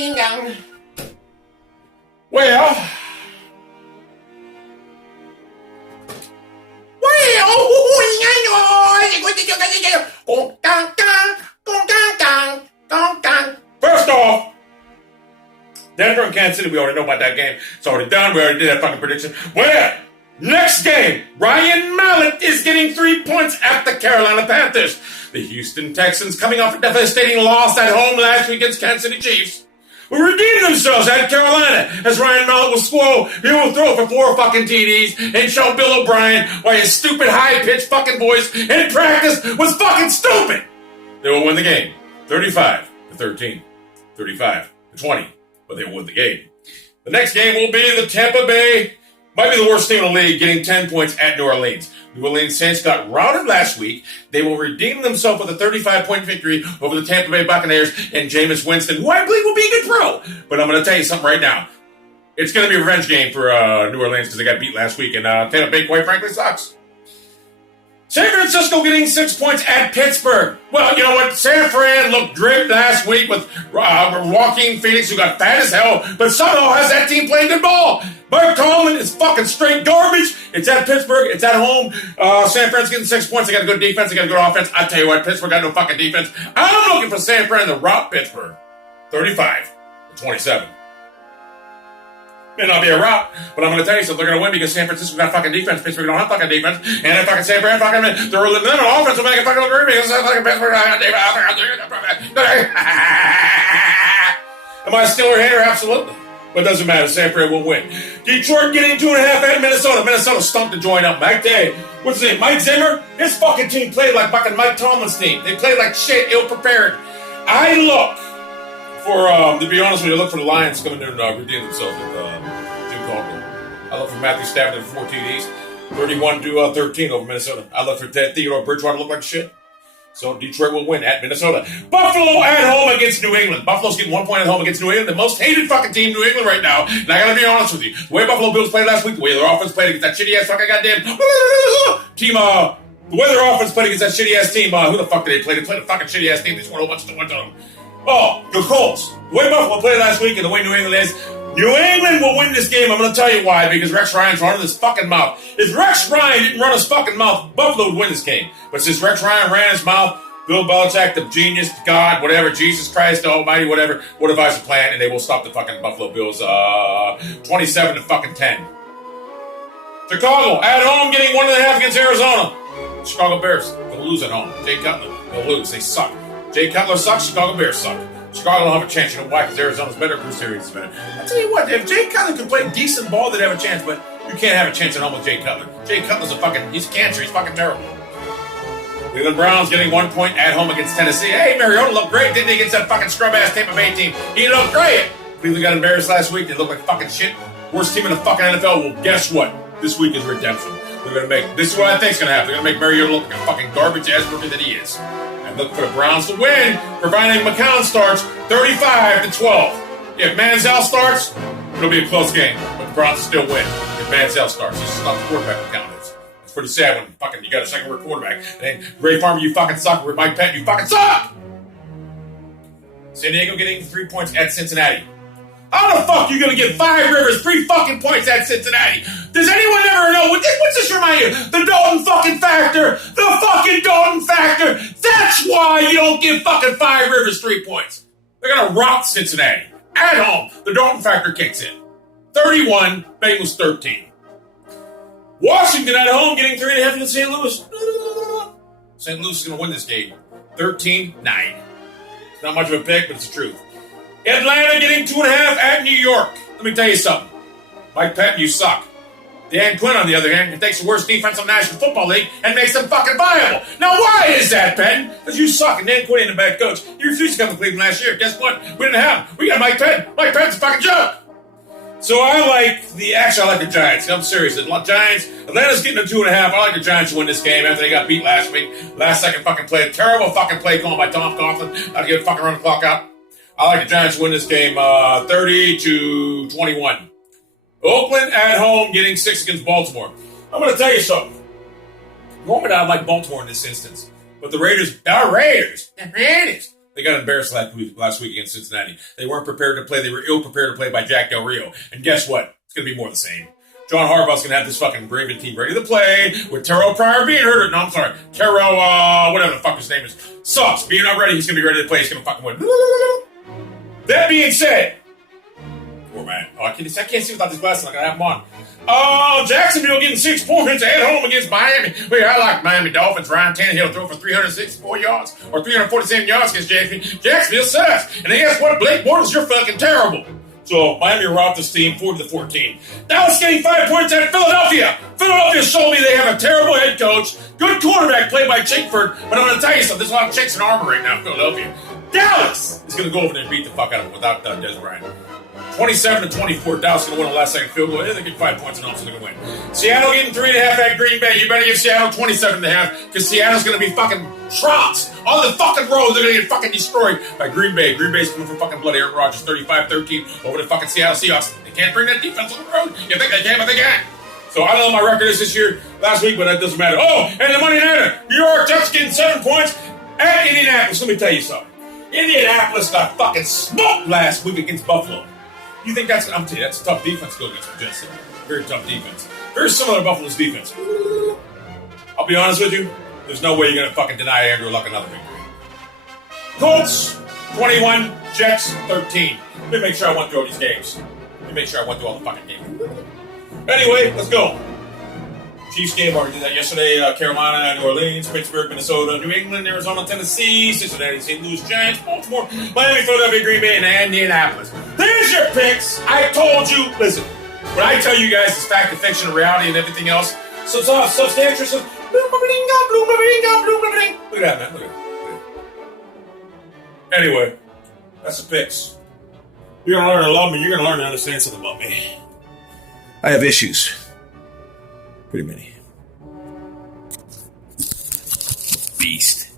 ding dong. Well, first off, Denver and Kansas City, we already know about that game. It's already done. We already did that fucking prediction. Well, next game, Ryan Mallett is getting 3 points at the Carolina Panthers. The Houston Texans, coming off a devastating loss at home last week against Kansas City Chiefs, will redeem themselves at Carolina as Ryan Mallett he will throw for 4 fucking TDs and show Bill O'Brien why his stupid high-pitched fucking voice in practice was fucking stupid. They will win the game, 35-13, 35-20, but they will win the game. The next game will be the Tampa Bay, might be the worst team in the league, getting 10 points at New Orleans. New Orleans Saints got routed last week. They will redeem themselves with a 35-point victory over the Tampa Bay Buccaneers and Jameis Winston, who I believe will be a good pro. But I'm going to tell you something right now. It's going to be a revenge game for New Orleans because they got beat last week, and Tampa Bay, quite frankly, sucks. San Francisco getting 6 points at Pittsburgh. Well, you know what? San Fran looked great last week with Joaquin Phoenix, who got fat as hell, but somehow has that team playing good ball. Mike Tomlin is fucking straight garbage. It's at Pittsburgh. It's at home. San Fran's getting 6 points. They got a good defense. They got a good offense. I tell you what, Pittsburgh got no fucking defense. I'm looking for San Fran to rout Pittsburgh. 35-27. May not be a rout, but I'm going to tell you something. They're going to win because San Francisco got fucking defense. Pittsburgh don't have fucking defense. And if fucking San Fran they're eliminating offense will make it fucking look great because fucking Pittsburgh don't have defense. Am I a Steeler hater? Absolutely. But it doesn't matter. San Fran will win. Detroit getting 2.5 at Minnesota. Minnesota stunk to join up. Mike Day. What's his name? Mike Zimmer? His fucking team played like fucking Mike Tomlin's team. They played like shit, ill-prepared. I look for, to be honest with you, I look for the Lions coming in and redeem themselves with Jim Caldwell. I look for Matthew Stafford for 4 TDs. 31-13 over Minnesota. I look for Theodore Bridgewater to look like shit. So Detroit will win at Minnesota. Buffalo at home against New England. Buffalo's getting 1 point at home against New England. The most hated fucking team in New England right now. And I gotta be honest with you. The way Buffalo Bills played last week, the way their offense played against that shitty ass fucking goddamn team, the way their offense played against that shitty ass team, who the fuck did they play? They played a fucking shitty ass team. They scored a whole bunch of them. Oh, the Colts. The way Buffalo played last week and the way New England is, New England will win this game. I'm going to tell you why. Because Rex Ryan's running his fucking mouth. If Rex Ryan didn't run his fucking mouth, Buffalo would win this game. But since Rex Ryan ran his mouth, Bill Belichick, the genius, God, whatever, Jesus Christ, the Almighty, whatever, will devise a plan, and they will stop the fucking Buffalo Bills 27-10. Chicago at home getting 1.5 against Arizona. Chicago Bears, they'll lose at home. Jay Cutler, they'll lose. They suck. Jay Cutler sucks. Chicago Bears suck. Chicago don't have a chance. You know why? Because Arizona's better. Bruce Arians is better. I'll tell you what, if Jay Cutler can play decent ball, they'd have a chance, but you can't have a chance at home with Jay Cutler. Jay Cutler's he's cancer. He's fucking terrible. Cleveland Browns getting 1 point at home against Tennessee. Hey, Mariota looked great, didn't he, against that fucking scrub-ass Tampa Bay team? He looked great. Cleveland got embarrassed last week. They looked like fucking shit. Worst team in the fucking NFL. Well, guess what? This week is redemption. This is what I think is going to happen. They're going to make Mariota look like a fucking garbage-ass rookie that he is. And look for the Browns to win, providing McCown starts 35-12. If Manziel starts, it'll be a close game. But the Browns will still win if Manziel starts. This is not the quarterback McCown is. It's pretty sad when fucking you got a second-round quarterback. And Ray Farmer, you fucking suck. With Mike Patton, you fucking suck! San Diego getting 3 points at Cincinnati. How the fuck are you going to get 5 Rivers 3 fucking points at Cincinnati? Does anyone ever know? What's this remind you? The Dalton fucking factor. The fucking Dalton factor. That's why you don't give fucking 5 Rivers 3 points. They're going to rout Cincinnati. At home, the Dalton factor kicks in. 31, Bengals 13. Washington at home getting 3.5 against St. Louis. St. Louis is going to win this game. 13-9. It's not much of a pick, but it's the truth. Atlanta getting 2.5 at New York. Let me tell you something. Mike Patton, you suck. Dan Quinn, on the other hand, takes the worst defense in the National Football League and makes them fucking viable. Now, why is that, Patton? Because you suck, and Dan Quinn ain't a bad coach. You refused to come to Cleveland last year. Guess what? We didn't have him. We got Mike Patton. Mike Patton's a fucking joke. So I like the Giants. I'm serious. The Giants, Atlanta's getting a 2.5. I like the Giants to win this game after they got beat last week. Last second fucking play. Terrible fucking play called by Tom Coughlin. Not to get a fucking run the clock out. I like the Giants to win this game 30-21. Oakland at home getting 6 against Baltimore. I'm going to tell you something. Normally I like Baltimore in this instance. But the Raiders They got embarrassed last week against Cincinnati. They weren't prepared to play. They were ill prepared to play by Jack Del Rio. And guess what? It's going to be more of the same. John Harbaugh's going to have this fucking Raven team ready to play with Terrell Pryor being hurt. No, I'm sorry. Terrell, whatever the fuck his name is. Sucks. Being not ready, he's going to be ready to play. He's going to fucking win. That being said, poor man. Oh, I can't see without these glasses. I'm going to have them on. Jacksonville getting 6 points at home against Miami. Wait, I like Miami Dolphins. Ryan Tannehill throw for 364 yards or 347 yards against Jacksonville sucks. And guess what? Blake Bortles, you're fucking terrible. So Miami robbed this team 40-14. Dallas getting 5 points at Philadelphia. Philadelphia showed me they have a terrible head coach. Good quarterback played by Chickford. But I'm going to tell you something. There's a lot of chicks in armor right now in Philadelphia. Dallas is going to go over there and beat the fuck out of them without Des Bryant. 27-24. Dallas going to win a last-second field goal. They get 5 points and also they're going to win. Seattle getting 3.5 at Green Bay. You better give Seattle 27.5 because Seattle's going to be fucking trounced on the fucking road. They're going to get fucking destroyed by Green Bay. Green Bay's coming for fucking blood. Aaron Rodgers 35-13 over the fucking Seattle Seahawks. They can't bring that defense on the road. You think they can, but they can't. So I don't know what my record is this year, last week, but that doesn't matter. Oh, and the Monday Nighter. New York Jets getting 7 points at Indianapolis. Let me tell you something. Indianapolis got fucking smoked last week against Buffalo. You think that's... I'm telling you, that's a tough defense to go against the Jets. Very tough defense. Very similar to Buffalo's defense. I'll be honest with you. There's no way you're going to fucking deny Andrew Luck another victory. Colts, 21. Jets, 13. Let me make sure I went through all these games. Let me make sure I went through all the fucking games. Anyway, let's go. Chiefs game, already did that yesterday. Carolina, New Orleans, Pittsburgh, Minnesota, New England, Arizona, Tennessee, Cincinnati, St. Louis, Giants, Baltimore, Miami, Philadelphia, Green Bay, and Indianapolis. There's your picks. I told you. Listen, when I tell you guys it's fact and fiction and reality and everything else, so it's substantial. Look at that, man. Look at that. Anyway, that's the picks. You're going to learn to love me. You're going to learn to understand something about me. I have issues. Pretty many. Beast.